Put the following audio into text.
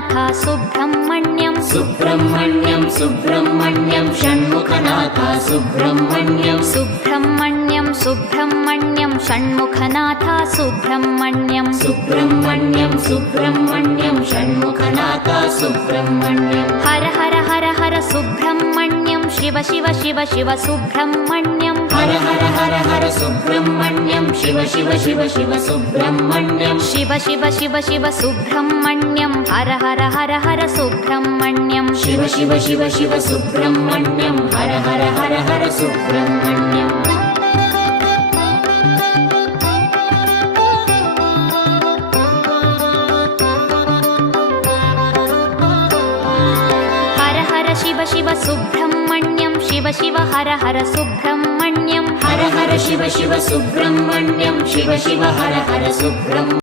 Shanmukhanath Subrahmanyam Subrahmanyam Subrahmanyam Shanmukhanath Subrahmanyam Subrahmanyam Subrahmanyam Shanmukhanath Subrahmanyam Subrahmanyam Subrahmanyam Shanmukhanath Subrahmanyam Har Har Har Har Subrahmanyam Shiva Shiva Shiva Shiva Subrahmanyam Har Har Har Har Subrahmanyam Shiva Shiva Shiva Shiva Subrahmanyam Shiva Shiva Shiva Shiva Subrahmanyam Har Har Har Har Subrahmanyam Shiva Shiva Shiva Shiva Subrahmanyam Har Har Har Har Subrahmanyam Har Har Shiva Shiva Subrahmanyam Shiva Shiva Har Har Subrahmanyam Har Har Shiva Shiva Subrahmanyam Shiva Shiva Har Har Subrahmanyam